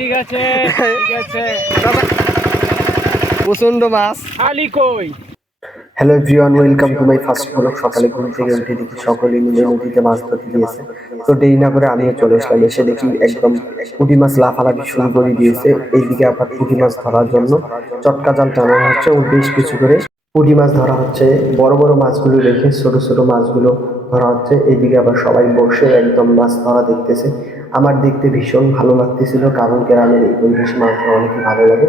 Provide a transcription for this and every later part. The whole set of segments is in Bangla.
ঠিক আছে ঠিক আছে। প্রচন্ড মাছ খালি কই। Hello everyone, welcome to my first blog. সকালে ঘুম থেকে উঠে দেখি সকলে মিলে নদীতে মাছ ধরতে গিয়েছে। তো দেরি না করে আমিও চলে আসলাম। এসে দেখি একদম পুঁটি মাছ লাফালাফি শুরু করে দিয়েছে। এইদিকে আবার পুঁটি মাছ ধরার জন্য চটকা জাল টানানো হচ্ছে ও বেশ কিছু করে পুঁটি মাছ ধরা হচ্ছে। বড় বড় মাছগুলো রেখে ছোট ছোট মাছগুলো ধরা হচ্ছে। এইদিকে আবার সবাই বসে একদম মাছ ধরা দেখতেছে। আমার দেখতে ভীষণ ভালো লাগতেছিল, কারণ গ্রামের এই পরিবেশে মাছ ধরা অনেক ভালো লাগে।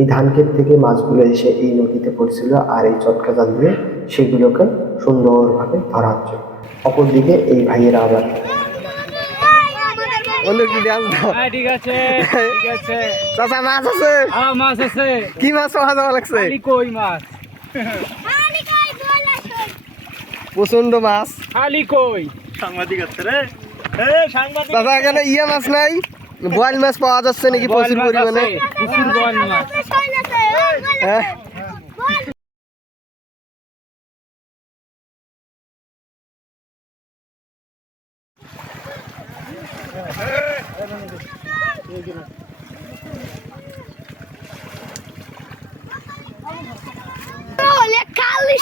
এই ধান ক্ষেত থেকে মাছগুলো এসে এই নদীতে পড়ছিল, আর এই চটকা জাল দিয়ে সেগুলোকে সুন্দরভাবে ধরা হচ্ছে। অপরদিকে এই ভাইয়েরা আবার ঠিক আছে ঠিক আছে। চাচা মাছ আছে, মাছ আছে। কি মাছ পাওয়া যাওয়া লাগছে? খালি কই মাছ। প্রচন্ড মাছ। খালি কই। সাংবাদিক আছে রে। সাংবাদিক চাচা এখানে ইয়ে মাছ নাই, বোয়াল মাছ পাওয়া যাচ্ছে নাকি প্রচুর পরিমাণে? প্রচুর বোয়াল মাছ। হ্যাঁ Kali